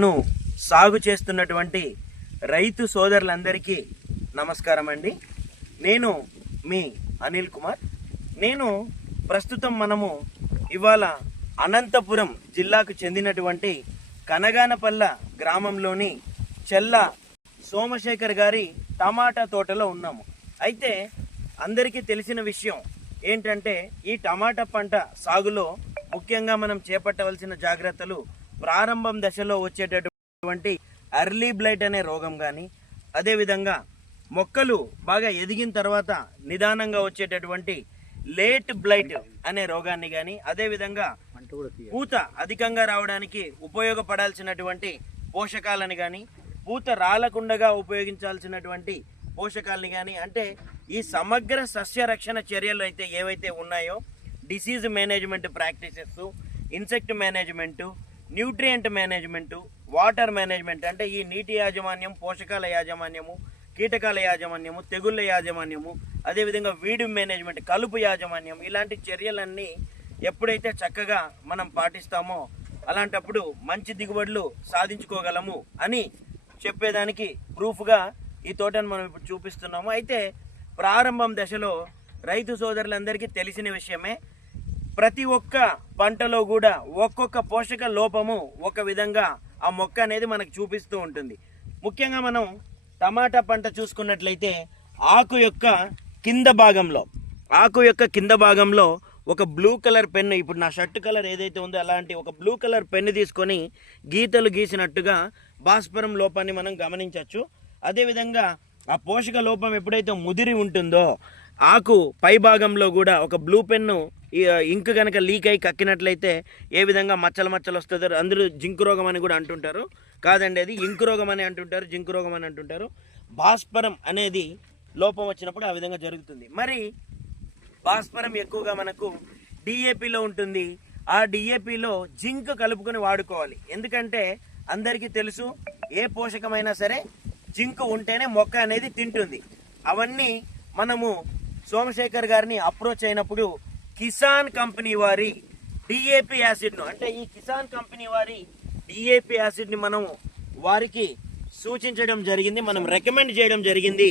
ను సాగు చేస్తున్నటువంటి రైతు సోదరులందరికీ నమస్కారం అండి. నేను మీ అనిల్ కుమార్. నేను ప్రస్తుతం మనము ఇవాళ అనంతపురం జిల్లాకు చెందినటువంటి కనగానపల్ల గ్రామంలోని చెల్ల సోమశేఖర్ గారి టమాటా తోటలో ఉన్నాము. అయితే అందరికీ తెలిసిన విషయం ఏంటంటే ఈ టమాటా పంట సాగులో ముఖ్యంగా మనం చేపట్టవలసిన జాగ్రత్తలు ప్రారంభం దశలో వచ్చేటటువంటి ఎర్లీ బ్లైట్ అనే రోగం కానీ, అదేవిధంగా మొక్కలు బాగా ఎదిగిన తర్వాత నిదానంగా వచ్చేటటువంటి లేట్ బ్లైట్ అనే రోగాన్ని కానీ, అదేవిధంగా పూత అధికంగా రావడానికి ఉపయోగపడాల్సినటువంటి పోషకాలని కానీ, పూత రాలకుండగా ఉపయోగించాల్సినటువంటి పోషకాలని కానీ, అంటే ఈ సమగ్ర సస్య రక్షణ చర్యలు అయితే ఏవైతే ఉన్నాయో disease management practices, insect management, nutrient management, water management అంటే ఈ నీటి యాజమాన్యం, పోషకాల యాజమాన్యము, కీటకాల యాజమాన్యము, తెగుళ్ళ యాజమాన్యము, అదేవిధంగా వీడి మేనేజ్మెంట్, కలుపు యాజమాన్యం, ఇలాంటి చర్యలన్నీ ఎప్పుడైతే చక్కగా మనం పాటిస్తామో అలాంటప్పుడు మంచి దిగుబడులు సాధించుకోగలము అని చెప్పేదానికి ప్రూఫ్గా ఈ తోటను మనం ఇప్పుడు చూపిస్తున్నాము. అయితే ప్రారంభం దశలో రైతు సోదరులందరికీ తెలిసిన విషయమే, ప్రతి ఒక్క పంటలో కూడా ఒక్కొక్క పోషక లోపము ఒక విధంగా ఆ మొక్క అనేది మనకు చూపిస్తూ ఉంటుంది. ముఖ్యంగా మనం టమాటా పంట చూసుకున్నట్లయితే ఆకు యొక్క కింద భాగంలో ఒక బ్లూ కలర్ పెన్ను, ఇప్పుడు నా షర్ట్ కలర్ ఏదైతే ఉందో అలాంటి ఒక బ్లూ కలర్ పెన్ను తీసుకొని గీతలు గీసినట్టుగా భాస్వరం లోపాన్ని మనం గమనించవచ్చు. అదేవిధంగా ఆ పోషక లోపం ఎప్పుడైతే ముదిరి ఉంటుందో ఆకు పై భాగంలో కూడా ఒక బ్లూ పెన్ను ఇంక్ కనుక లీక్ అయి కక్కినట్లయితే ఏ విధంగా మచ్చలు వస్తుందో అందరూ జింకు రోగం అని కూడా అంటుంటారు. కాదండి, అది ఇంకు రోగం అని అంటుంటారు, జింకు రోగం అని అంటుంటారు. భాస్వరం అనేది లోపం వచ్చినప్పుడు ఆ విధంగా జరుగుతుంది. మరి భాస్వరం ఎక్కువగా మనకు డిఏపిలో ఉంటుంది. ఆ డిఏపిలో జింక్ కలుపుకొని వాడుకోవాలి. ఎందుకంటే అందరికీ తెలుసు, ఏ పోషకమైనా సరే జింక్ ఉంటేనే మొక్క అనేది తింటుంది. అవన్నీ మనము సోమశేఖర్ గారిని అప్రోచ్ అయినప్పుడు కిసాన్ కంపెనీ వారి డిఏపి యాసిడ్ను, అంటే ఈ కిసాన్ కంపెనీ వారి డిఏపి యాసిడ్ని మనం వారికి సూచించడం జరిగింది, మనం రికమెండ్ చేయడం జరిగింది.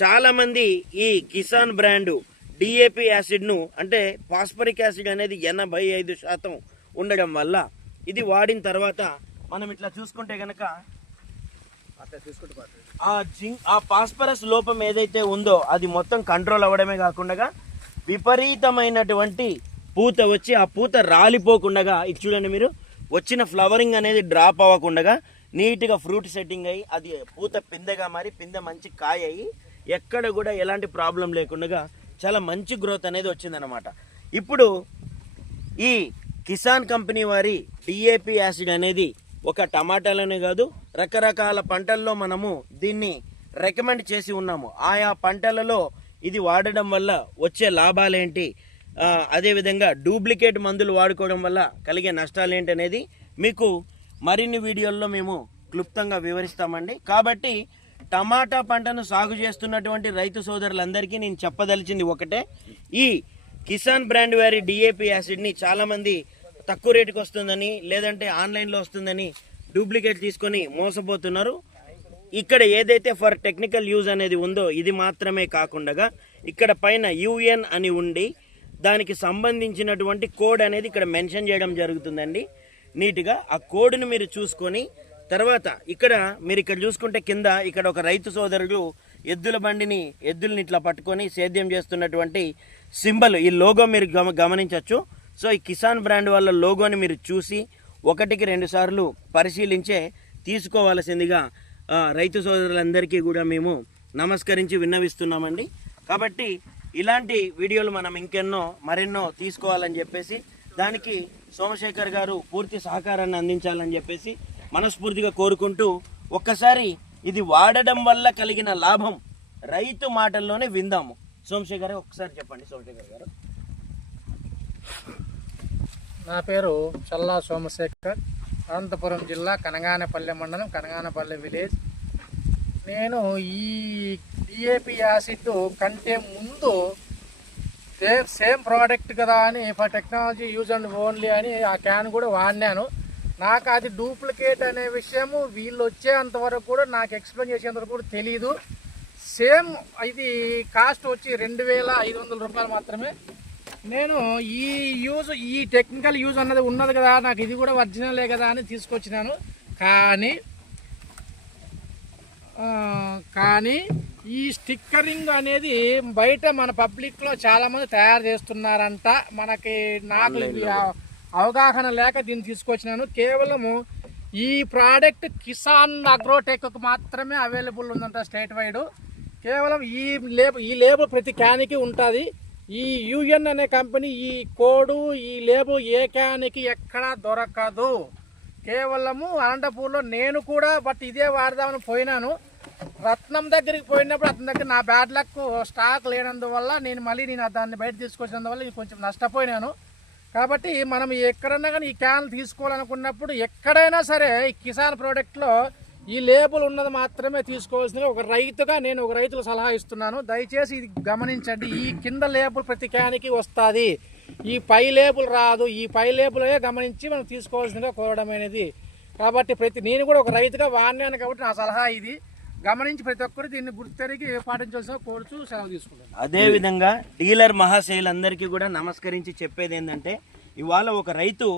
చాలామంది ఈ కిసాన్ బ్రాండు డిఏపి యాసిడ్ను, అంటే ఫాస్ఫరిక్ యాసిడ్ అనేది 85% ఉండడం వల్ల ఇది వాడిన తర్వాత మనం ఇట్లా చూసుకుంటే కనుక ఆ ఫాస్ఫరస్ లోపం ఏదైతే ఉందో అది మొత్తం కంట్రోల్ అవ్వడమే కాకుండా విపరీతమైనటువంటి పూత వచ్చి ఆ పూత రాలిపోకుండా, ఇది చూడండి మీరు, వచ్చిన ఫ్లవరింగ్ అనేది డ్రాప్ అవ్వకుండా నీట్గా ఫ్రూట్ సెట్టింగ్ అయ్యి అది పూత పిందెగా మారి పిందె మంచి కాయ అయ్యి ఎక్కడ కూడా ఎలాంటి ప్రాబ్లం లేకుండా చాలా మంచి గ్రోత్ అనేది వచ్చిందనమాట. ఇప్పుడు ఈ కిసాన్ కంపెనీ వారి డిఏపి యాసిడ్ అనేది ఒక టమాటాలోనే కాదు రకరకాల పంటల్లో మనము దీన్ని రికమెండ్ చేసి ఉన్నాము. ఆయా పంటలలో ఇది వాడడం వల్ల వచ్చే లాభాలేంటి, అదేవిధంగా డూప్లికేట్ మందులు వాడుకోవడం వల్ల కలిగే నష్టాలు ఏంటి అనేది మీకు మరిన్ని వీడియోల్లో మేము క్లుప్తంగా వివరిస్తామండి. కాబట్టి టమాటా పంటను సాగు చేస్తున్నటువంటి రైతు సోదరులందరికీ నేను చెప్పదలిచింది ఒకటే, ఈ కిసాన్ బ్రాండ్ వారి డిఏపి యాసిడ్ని చాలామంది తక్కువ రేటుకి వస్తుందని, లేదంటే ఆన్లైన్లో వస్తుందని డూప్లికేట్ తీసుకొని మోసపోతున్నారు. ఇక్కడ ఏదైతే ఫర్ టెక్నికల్ యూజ్ అనేది ఉందో ఇది మాత్రమే కాకుండా ఇక్కడ పైన యుఎన్ అని ఉండి దానికి సంబంధించినటువంటి కోడ్ అనేది ఇక్కడ మెన్షన్ చేయడం జరుగుతుందండి. నీట్గా ఆ కోడ్ను మీరు చూసుకొని తర్వాత మీరు ఇక్కడ చూసుకుంటే కింద ఇక్కడ ఒక రైతు సోదరుడు ఎద్దుల్ని ఇట్లా పట్టుకొని సేద్యం చేస్తున్నటువంటి సింబల్, ఈ లోగో మీరు గమనించవచ్చు. సో ఈ కిసాన్ బ్రాండ్ వాళ్ళ లోగోని మీరు చూసి 1-2 సార్లు పరిశీలించే తీసుకోవాల్సిందిగా రైతు సోదరులందరికీ కూడా మేము నమస్కరించి విన్నవిస్తున్నామండి. కాబట్టి ఇలాంటి వీడియోలు మనం మరెన్నో తీసుకోవాలని చెప్పేసి దానికి సోమశేఖర్ గారు పూర్తి సహకారాన్ని అందించాలని చెప్పేసి మనస్ఫూర్తిగా కోరుకుంటూ ఒక్కసారి ఇది వాడడం వల్ల కలిగిన లాభం రైతు మాటల్లోనే విందాము. సోమశేఖర్ గారు ఒకసారి చెప్పండి. సోమశేఖర్ గారు. నా పేరు చల్లా సోమశేఖర్, అనంతపురం జిల్లా కనగానపల్లె మండలం, కనగానపల్లె విలేజ్. నేను ఈ డిఏపి యాసిడ్ కంటే ముందు సేమ్ ప్రోడక్ట్ కదా అని for technology use and only అని ఆ క్యాన్ కూడా వాడినాను. నాకు అది డూప్లికేట్ అనే విషయము వీళ్ళు వచ్చేంత వరకు కూడా నాకు ఎక్స్ప్లెయిన్ చేసేంత వరకు కూడా తెలీదు. సేమ్ ఇది కాస్ట్ వచ్చి 2,500 రూపాయలు మాత్రమే. నేను ఈ టెక్నికల్ యూజ్ అన్నది ఉన్నది కదా, నాకు ఇది కూడా ఒరిజినలే కదా అని తీసుకొచ్చినాను. కానీ ఈ స్టిక్కరింగ్ అనేది బయట మన పబ్లిక్లో చాలామంది తయారు చేస్తున్నారంట. నాకు అవగాహన లేక దీన్ని తీసుకొచ్చినాను. కేవలము ఈ ప్రోడక్ట్ కిసాన్ అగ్రోటెక్ మాత్రమే అవైలబుల్ ఉందంట స్టేట్ వైడ్. కేవలం ఈ లేబుల్ ప్రతి క్యాన్కి ఉంటుంది. ఈ యుఎన్ అనే కంపెనీ ఈ కోడు ఈ లేబుల్ ఏ క్యాన్కి ఎక్కడా దొరకదు. కేవలము అనంతపూర్లో నేను కూడా ఇదే వాడదామని పోయినాను. రత్నం దగ్గరికి పోయినప్పుడు అతని దగ్గర నా బ్యాడ్ లక్ స్టాక్ లేనందువల్ల నేను దాన్ని బయట తీసుకొచ్చినందువల్ల నేను కొంచెం నష్టపోయినాను. కాబట్టి మనం ఎక్కడన్నా కానీ ఈ క్యాన్ తీసుకోవాలనుకున్నప్పుడు ఎక్కడైనా సరే ఈ కిసాన్ ప్రోడక్ట్లో ఈ లేబుల్ ఉన్నది మాత్రమే తీసుకోవాల్సింది. ఒక రైతుకు సలహా ఇస్తున్నాను, దయచేసి ఇది గమనించండి. ఈ కింద లేబుల్ ప్రతి క్యాన్కి వస్తుంది, ఈ పై లేబుల్ రాదు. ఈ పై లేబులే గమనించి మనం తీసుకోవాల్సిందిగా కోరడం అనేది. కాబట్టి నేను కూడా ఒక రైతుగా వాడినాను కాబట్టి నా సలహా ఇది. గమనించి ప్రతి ఒక్కరు దీన్ని గుర్తెరిగి పాటించాల్సిన కోరుచు సెలవు తీసుకుంటాను. అదేవిధంగా డీలర్ మహాశైలందరికీ కూడా నమస్కరించి చెప్పేది ఏంటంటే, ఇవాళ ఒక రైతు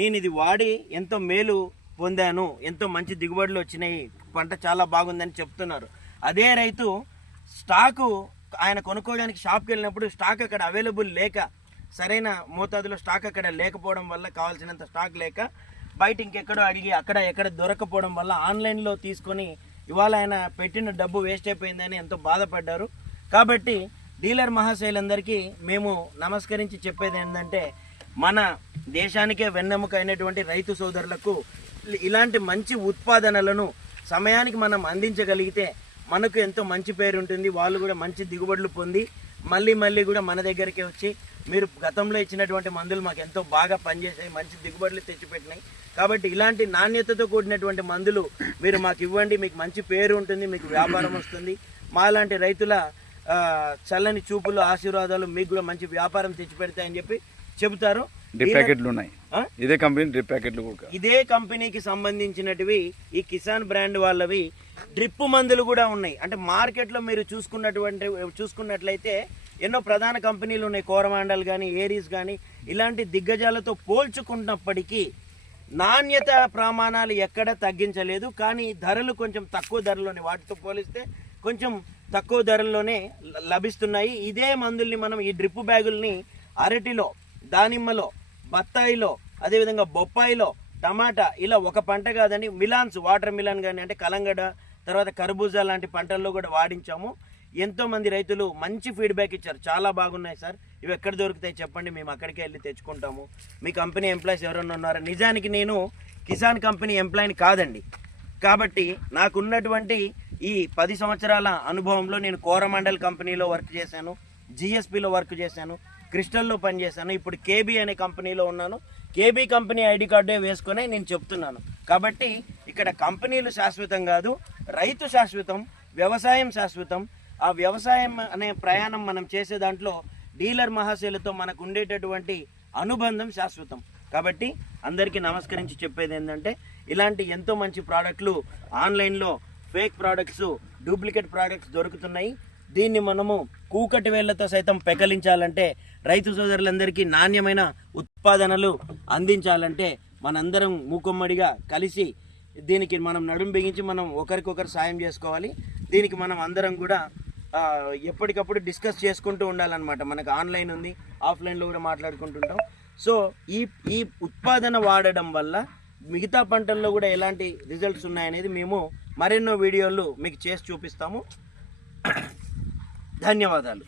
నేను ఇది వాడి ఎంతో మేలు పొందాను, ఎంతో మంచి దిగుబడులు వచ్చినాయి, పంట చాలా బాగుందని చెప్తున్నారు. అదే రైతు స్టాకు ఆయన కొనుక్కోవడానికి షాప్కి వెళ్ళినప్పుడు స్టాక్ అక్కడ అవైలబుల్ లేక, సరైన మోతాదులో స్టాక్ అక్కడ లేకపోవడం వల్ల, కావాల్సినంత స్టాక్ లేక బయట ఇంకెక్కడో అడిగి అక్కడ ఎక్కడ దొరకపోవడం వల్ల ఆన్లైన్లో తీసుకొని ఇవాళ ఆయన పెట్టిన డబ్బు వేస్ట్ అయిపోయిందని ఎంతో బాధపడ్డారు. కాబట్టి డీలర్ మహాశైలందరికీ మేము నమస్కరించి చెప్పేది ఏంటంటే, మన దేశానికే వెన్నెముక అయినటువంటి రైతు సోదరులకు ఇలాంటి మంచి ఉత్పాదనలను సమయానికి మనం అందించగలిగితే మనకు ఎంతో మంచి పేరు ఉంటుంది. వాళ్ళు కూడా మంచి దిగుబడులు పొంది మళ్ళీ కూడా మన దగ్గరికి వచ్చి, మీరు గతంలో ఇచ్చినటువంటి మందులు మాకు ఎంతో బాగా పనిచేసాయి, మంచి దిగుబడులు తెచ్చిపెట్టినాయి, కాబట్టి ఇలాంటి నాణ్యతతో కూడినటువంటి మందులు మీరు మాకు ఇవ్వండి, మీకు మంచి పేరు ఉంటుంది, మీకు వ్యాపారం వస్తుంది, మాలాంటి రైతుల చల్లని చూపులు ఆశీర్వాదాలు మీకు కూడా మంచి వ్యాపారం తెచ్చిపెడతాయని చెప్పి చెబుతారు. ఇదే కంపెనీకి సంబంధించినటివి ఈ కిసాన్ బ్రాండ్ వాళ్ళవి డ్రిప్ మందులు కూడా ఉన్నాయి. అంటే మార్కెట్లో మీరు చూసుకున్నట్లయితే ఎన్నో ప్రధాన కంపెనీలు ఉన్నాయి, కోరమాండల్ కానీ ఏరీస్ కానీ, ఇలాంటి దిగ్గజాలతో పోల్చుకున్నప్పటికీ నాణ్యత ప్రమాణాలు ఎక్కడ తగ్గించలేదు. కానీ ధరలు కొంచెం తక్కువ ధరలోనే, వాటితో పోలిస్తే కొంచెం తక్కువ ధరల్లోనే లభిస్తున్నాయి. ఇదే మందుల్ని మనం ఈ డ్రిప్ బ్యాగుల్ని అరటిలో, దానిమ్మలో, బత్తాయిలో, అదేవిధంగా బొప్పాయిలో, టమాటా, ఇలా ఒక పంట కాదండి, మిలాన్స్, వాటర్ మిలాన్ కానీ అంటే కలంగడ, తర్వాత కర్బూజా లాంటి పంటల్లో కూడా వాడించాము. ఎంతోమంది రైతులు మంచి ఫీడ్బ్యాక్ ఇచ్చారు, చాలా బాగున్నాయి సార్, ఇవి ఎక్కడ దొరుకుతాయి చెప్పండి, మేము అక్కడికే వెళ్ళి తెచ్చుకుంటాము, మీ కంపెనీ ఎంప్లాయీస్ ఎవరన్నా ఉన్నారా? నిజానికి నేను కిసాన్ కంపెనీ ఎంప్లాయీని కాదండి. కాబట్టి నాకున్నటువంటి ఈ 10 సంవత్సరాల అనుభవంలో నేను కోరమండల్ కంపెనీలో వర్క్ చేశాను, జిఎస్పిలో వర్క్ చేశాను, క్రిస్టల్లో పనిచేశాను, ఇప్పుడు కేబీ అనే కంపెనీలో ఉన్నాను. కేబీ కంపెనీ ఐడి కార్డే వేసుకొని నేను చెప్తున్నాను. కాబట్టి ఇక్కడ కంపెనీలు శాశ్వతం కాదు, రైతు శాశ్వతం, వ్యవసాయం శాశ్వతం. ఆ వ్యవసాయం అనే ప్రయాణం మనం చేసే దాంట్లో డీలర్ మహాశైలతో మనకు ఉండేటటువంటి అనుబంధం శాశ్వతం. కాబట్టి అందరికీ నమస్కరించి చెప్పేది ఏంటంటే, ఇలాంటి ఎంతో మంచి ప్రోడక్ట్లు ఆన్లైన్లో ఫేక్ ప్రోడక్ట్స్, డూప్లికేట్ ప్రోడక్ట్స్ దొరుకుతున్నాయి. దీన్ని మనము కూకటి వేళ్లతో సైతం పెకలించాలంటే, రైతు సోదరులందరికీ నాణ్యమైన ఉత్పాదనలు అందించాలంటే మనందరం మూకుమ్మడిగా కలిసి దీనికి మనం నడుం బిగించి మనం ఒకరికొకరు సాయం చేసుకోవాలి. దీనికి మనం అందరం కూడా ఎప్పటికప్పుడు డిస్కస్ చేసుకుంటూ ఉండాలన్నమాట. మనకు ఆన్లైన్ ఉంది, ఆఫ్లైన్లో కూడా మాట్లాడుకుంటుంటాం. సో ఈ ఉత్పాదన వాడడం వల్ల మిగతా పంటల్లో కూడా ఎలాంటి రిజల్ట్స్ ఉన్నాయనేది మేము మరెన్నో వీడియోలు మీకు చేసి చూపిస్తాము. ధన్యవాదాలు.